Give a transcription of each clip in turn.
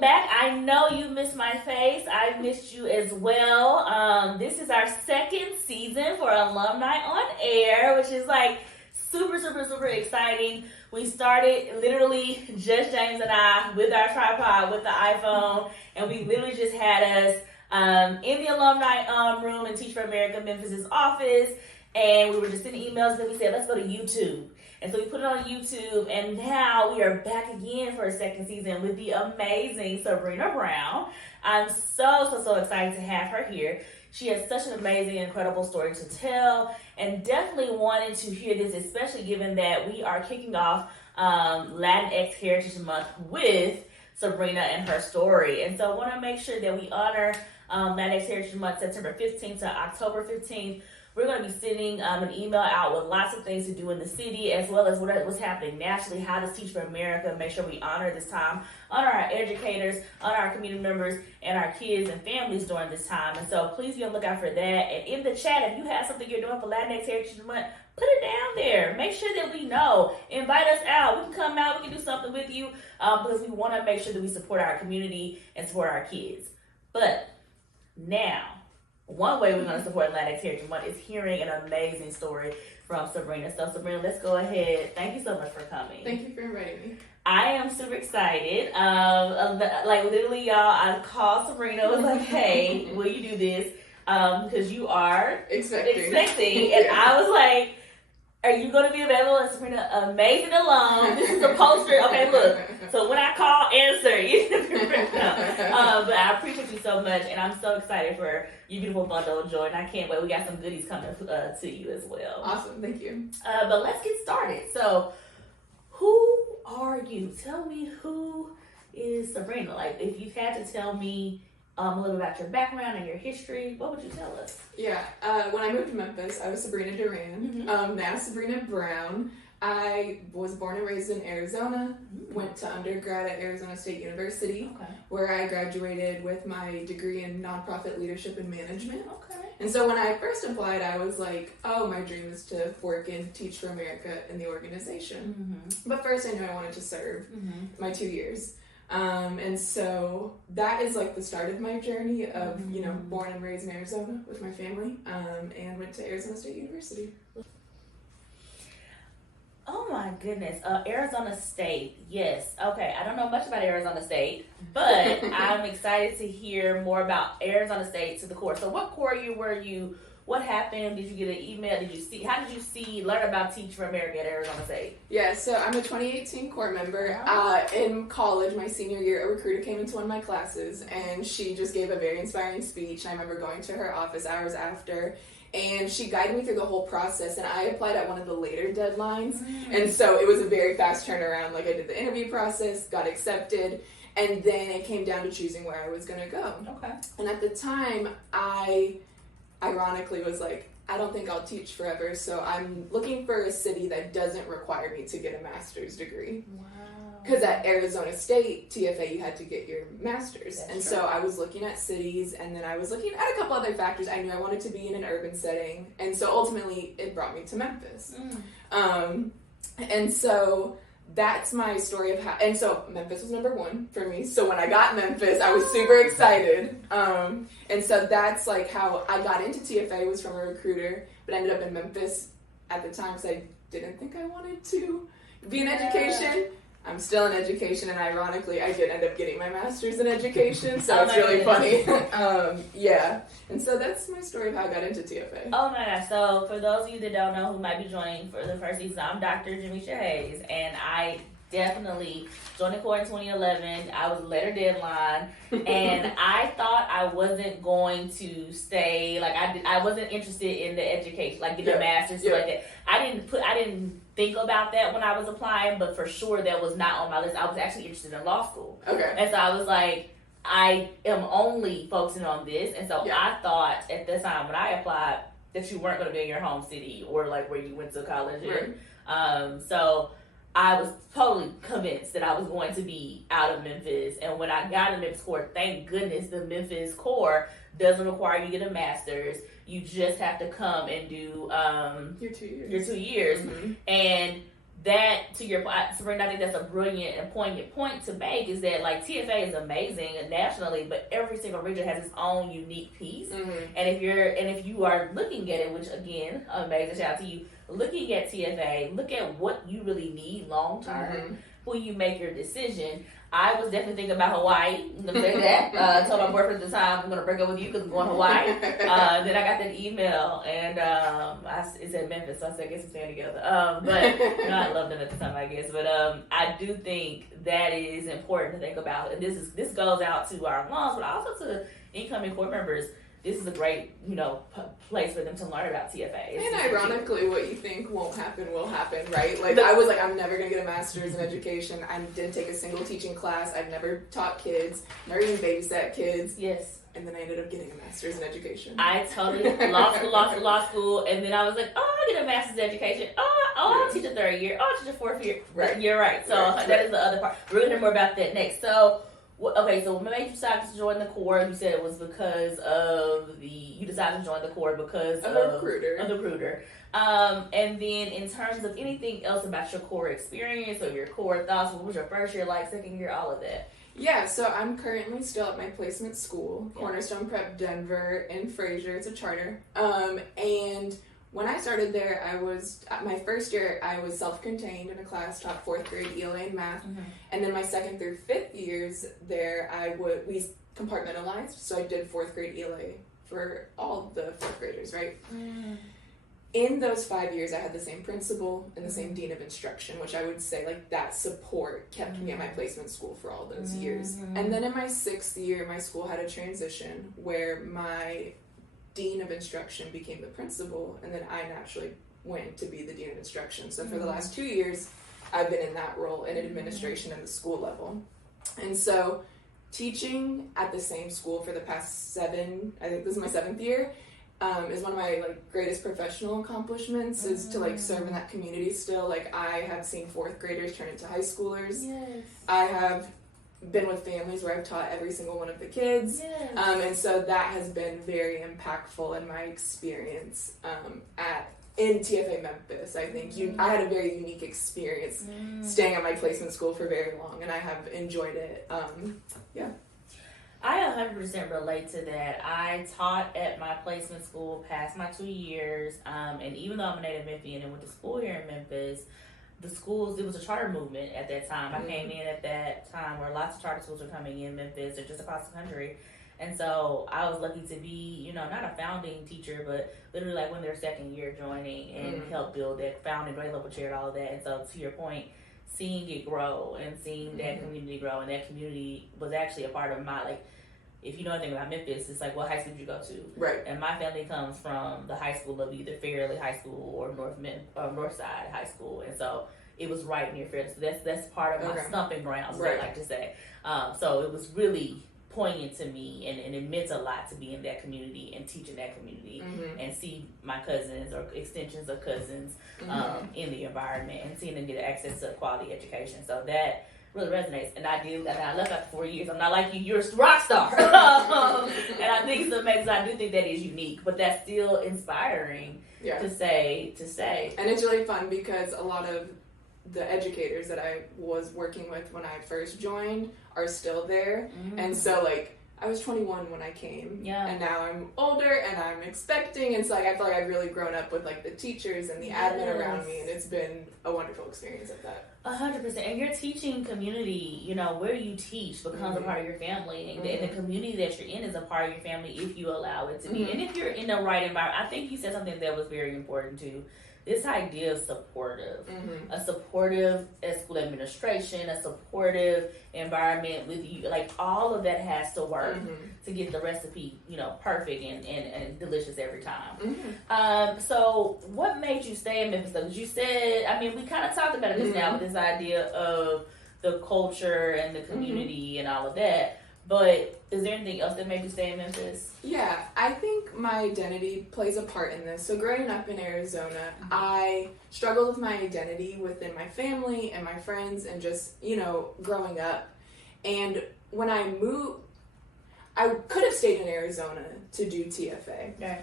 back. I know you missed my face. I missed you as well. This is our second season for Alumni on Air, which is like super, super, super exciting. We started literally just James and I with our tripod, with the iPhone, and we literally just had us in the alumni room in Teach for America Memphis' office, and we were just sending emails, and then we said, let's go to YouTube. And so we put it on YouTube, and now we are back again for a second season with the amazing Sabrina Brown. I'm so excited to have her here. She has such an amazing, incredible story to tell, and definitely wanted to hear this, especially given that we are kicking off Latinx Heritage Month with Sabrina and her story. And so I want to make sure that we honor Latinx Heritage Month, September 15th to October 15th. We're going to be sending an email out with lots of things to do in the city, as well as what's happening nationally. How does Teach for America make sure we honor this time, honor our educators, honor our community members, and our kids and families during this time. And so please be on the lookout for that. And in the chat, if you have something you're doing for Latinx Heritage Month, put it down there. Make sure that we know. Invite us out. We can come out. We can do something with you because we want to make sure that we support our community and support our kids. But now, one way we're going to support Latinx Heritage Month is hearing an amazing story from Sabrina. So Sabrina, let's go ahead. Thank you so much for coming. Thank you for inviting me. I am super excited. Like literally, y'all, I called Sabrina. I was like, hey, will you do this? Because you are expecting. And I was like, are you going to be available? And Sabrina, amazing alum. This is a poster. Okay, look. So when I call, answer. But I appreciate you so much, and I'm so excited for your beautiful bundle of joy, and I can't wait. We got some goodies coming to you as well. Awesome, thank you. But let's get started. So, who are you? Tell me, who is Sabrina? Like, if you had to tell me a little about your background and your history, what would you tell us? Yeah, when I moved to Memphis, I was Sabrina Duran, now Sabrina Brown. I was born and raised in Arizona, went to undergrad at Arizona State University, where I graduated with my degree in nonprofit leadership and management. And so when I first applied, I was like, oh, my dream is to work and Teach for America in the organization. But first I knew I wanted to serve my 2 years. And so that is like the start of my journey of, you know, born and raised in Arizona with my family, and went to Arizona State University. Oh my goodness. Arizona State. Yes. Okay. I don't know much about Arizona State, but I'm excited to hear more about Arizona State to the core. So what core were you? What happened? Did you get an email? Did you see? How did you learn about Teach for America at Arizona State? Yeah, so I'm a 2018 core member. In college, my senior year, a recruiter came into one of my classes, and she just gave a very inspiring speech. I remember going to her office hours after, and she guided me through the whole process, and I applied at one of the later deadlines, and so it was a very fast turnaround. Like, I did the interview process, got accepted, and then it came down to choosing where I was going to go. And at the time, I ironically was like, I don't think I'll teach forever, so I'm looking for a city that doesn't require me to get a master's degree. Because at Arizona State, TFA, you had to get your master's. So I was looking at cities, and then I was looking at a couple other factors. I knew I wanted to be in an urban setting, and so ultimately it brought me to Memphis. And so that's my story of how, and so Memphis was number one for me. So when I got Memphis, I was super excited. And so that's like how I got into TFA, was from a recruiter, but I ended up in Memphis at the time because I didn't think I wanted to be in education. I'm still in education, and ironically, I did end up getting my master's in education, so it's really funny. Yeah, and so that's my story of how I got into TFA. Oh my gosh, so for those of you that don't know who might be joining for the first season, I'm Dr. Jamisha Hayes, and I definitely joined the Corps in 2011. I was letter deadline, and I thought I wasn't going to stay, like I wasn't interested in the education, like getting a master's, like that. I didn't think about that when I was applying, but for sure that was not on my list. I was actually interested in law school. And so I was like, I am only focusing on this. And so I thought at the time when I applied that you weren't going to be in your home city or like where you went to college. So I was totally convinced that I was going to be out of Memphis. And when I got in Memphis Corps, thank goodness the Memphis Corps doesn't require you to get a master's. You just have to come and do your 2 years. And that, to your point, Sabrina, I think that's a brilliant and poignant point to make, is that like TFA is amazing nationally, but every single region has its own unique piece. Mm-hmm. And if you are looking at it, which again, amazing, shout out to you, looking at TFA, look at what you really need long term when you make your decision. I was definitely thinking about Hawaii. I'm gonna say that. I told my boyfriend at the time, I'm gonna break up with you because I'm going to Hawaii. Then I got that email, and it said Memphis, so I said, I guess we're staying together. But I loved them at the time, I guess. But I do think that is important to think about, and this goes out to our alums, but also to incoming core members. This is a great, place for them to learn about TFA. And ironically, what you think won't happen will happen, right? Like, I was like, I'm never going to get a master's in education. I didn't take a single teaching class. I've never taught kids, never even babysat kids. Yes. And then I ended up getting a master's in education. I totally, law school, and then I was like, oh, I'll get a master's in education. I'll teach a third year. I'll teach a fourth year. Right. You're right. So that is the other part. We're going to hear more about that next. So, okay, so what made you decide to join the Corps? You said it was because you decided to join the Corps because of the recruiter. And then in terms of anything else about your Corps experience or your Corps thoughts, what was your first year like, second year, all of that? Yeah, so I'm currently still at my placement school, Cornerstone Prep Denver in Fraser. It's a charter. And when I started there, my first year, I was self-contained in a class, taught 4th grade ELA and math. Mm-hmm. And then my 2nd through 5th years there, we compartmentalized. So I did 4th grade ELA for all the 4th graders, right? Mm. In those 5 years, I had the same principal and the same dean of instruction, which I would say, like, that support kept me at my placement school for all those years. And then in my 6th year, my school had a transition where my dean of instruction became the principal, and then I naturally went to be the dean of instruction. So for the last 2 years, I've been in that role in administration at the school level. And so teaching at the same school for the past I think this is my 7th year, is one of my greatest professional accomplishments, is to serve in that community still. I have seen 4th graders turn into high schoolers. Yes. I have been with families where I've taught every single one of the kids. Yes. And so that has been very impactful in my experience in TFA Memphis. I think I had a very unique experience staying at my placement school for very long, and I have enjoyed it. I 100% relate to that. I taught at my placement school past my 2 years, and even though I'm a native Memphian and went to school here in Memphis, it was a charter movement at that time. I came in at that time where lots of charter schools were coming in Memphis or just across the country. And so I was lucky to be, not a founding teacher, but literally when their 2nd year joining and help build that founding grade level chair and all of that. And so to your point, seeing it grow and seeing that community grow, and that community was actually a part of my, if you know anything about Memphis, it's what high school did you go to? Right. And my family comes from the high school of either Fairleigh High School or Northside High School, and so it was right near Fairleigh. So that's part of my stomping grounds, what I like to say. So it was really poignant to me, and it meant a lot to be in that community and teach in that community and see my cousins or extensions of cousins in the environment and seeing them get access to a quality education. So that really resonates, and I left after 4 years. I'm not like you; you're a rock star, and I think it's amazing. I do think that is unique, but that's still inspiring to say. And it's really fun because a lot of the educators that I was working with when I first joined are still there, and so I was 21 when I came, and now I'm older and I'm expecting, and so I feel like I've really grown up with the teachers and the admin around me, and it's been a wonderful experience at that. 100%. And your teaching community, where you teach becomes a part of your family, and the community that you're in is a part of your family if you allow it to be. And if you're in the right environment, I think you said something that was very important too. This idea of supportive, a supportive school administration, a supportive environment with you, all of that has to work to get the recipe, perfect and delicious every time. So what made you stay in Memphis? Because you said, we kind of talked about this now with this idea of the culture and the community and all of that. But is there anything else that made you stay in Memphis? Yeah, I think my identity plays a part in this. So growing up in Arizona, I struggled with my identity within my family and my friends and just, growing up. And when I moved, I could have stayed in Arizona to do TFA. Okay.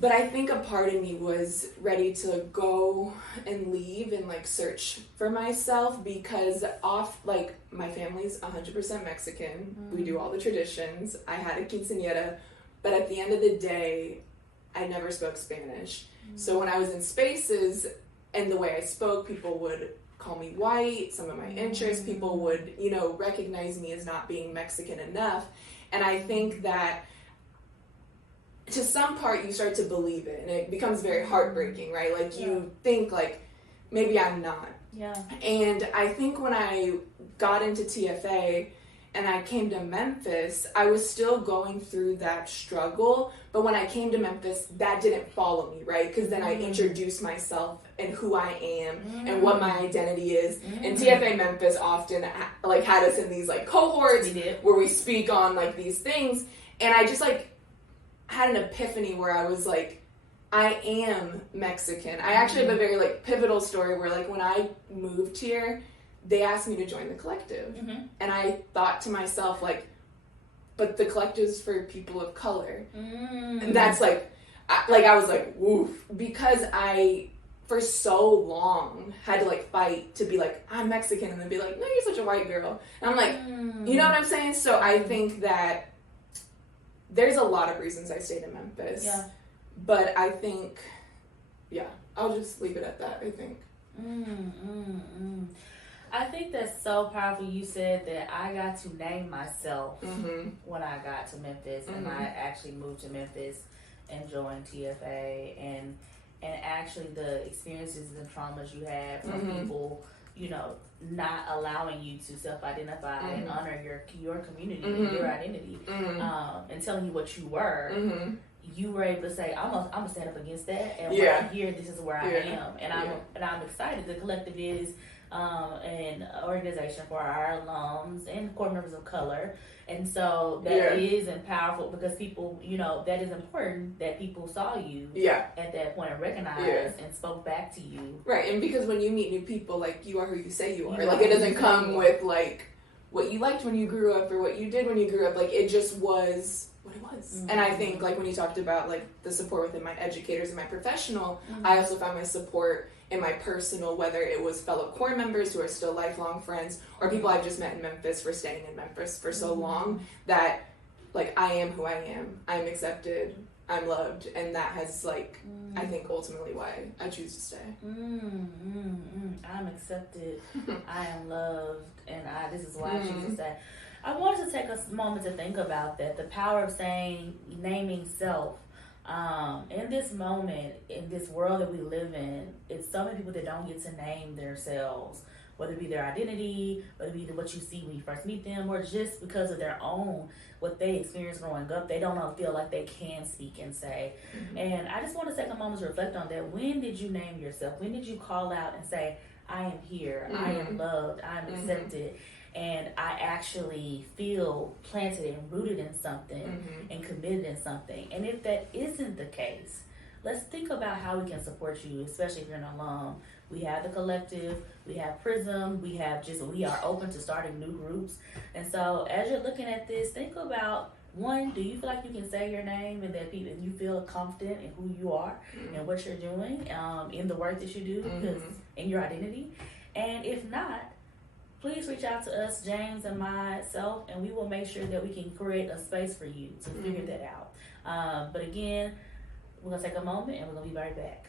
But I think a part of me was ready to go and leave and like search for myself because my family's 100% Mexican. We do all the traditions. I had a quinceañera, but at the end of the day, I never spoke Spanish. So when I was in spaces and the way I spoke, people would call me white. Some of my interests, people would, recognize me as not being Mexican enough. And I think that to some part you start to believe it and it becomes very heartbreaking, right? Like you think like, maybe I'm not. Yeah. And I think when I got into TFA and I came to Memphis, I was still going through that struggle. But when I came to Memphis, that didn't follow me, right? Because then I introduced myself and who I am and what my identity is. And TFA Memphis often had us in these like cohorts where we speak on like these things. And I just like had an epiphany where I was like, I am Mexican. I actually have a very like pivotal story where like when I moved here, they asked me to join the collective. And I thought to myself like, but the collective's for people of color. And that's like I was like, woof. Because I, for so long, had to like fight to be like, I'm Mexican. And then be like, no, you're such a white girl. And I'm like, you know what I'm saying? So I think that there's a lot of reasons I stayed in Memphis. Yeah. But I think, I'll just leave it at that, I think. I think that's so powerful. You said that I got to name myself when I got to Memphis, and I actually moved to Memphis and joined TFA, and actually the experiences and traumas you had from people, not allowing you to self-identify and honor your community, your identity, and telling you what you were. You were able to say, I'm gonna stand up against that, and when I'm here, this is where I am, and I'm excited. The collective is an organization for our alums and core members of color, and so that is powerful because people, that is important that people saw you at that point and recognized and spoke back to you. Right, and because when you meet new people, like you are who you say you are. Like it doesn't come with like what you liked when you grew up or what you did when you grew up. Like it just was what it was. And I think like when you talked about like the support within my educators and my professional, I also found my support in my personal, whether it was fellow core members who are still lifelong friends or people I've just met in Memphis for staying in Memphis for so long, that like I am who I am. I'm accepted. I'm loved. And that has like, I think ultimately why I choose to stay. I'm accepted. I am loved. And this is why I choose to stay. I wanted to take a moment to think about that. The power of naming self. In this moment, in this world that we live in, it's so many people that don't get to name themselves, whether it be their identity, whether it be what you see when you first meet them, or just because of their own, what they experienced growing up, they don't feel like they can speak and say. And I just want to take a moment to reflect on that. When did you name yourself? When did you call out and say, I am here, I am loved, I am accepted, and I actually feel planted and rooted in something and committed in something? And if that isn't the case, let's think about how we can support you, especially if you're an alum. We have the collective, we have Prism, we are open to starting new groups. And so as you're looking at this, think about, one, do you feel like you can say your name and that you feel confident in who you are and what you're doing in the work that you do, in your identity? And if not, please reach out to us, James and myself, and we will make sure that we can create a space for you to figure that out. But again, we're going to take a moment and we're going to be right back.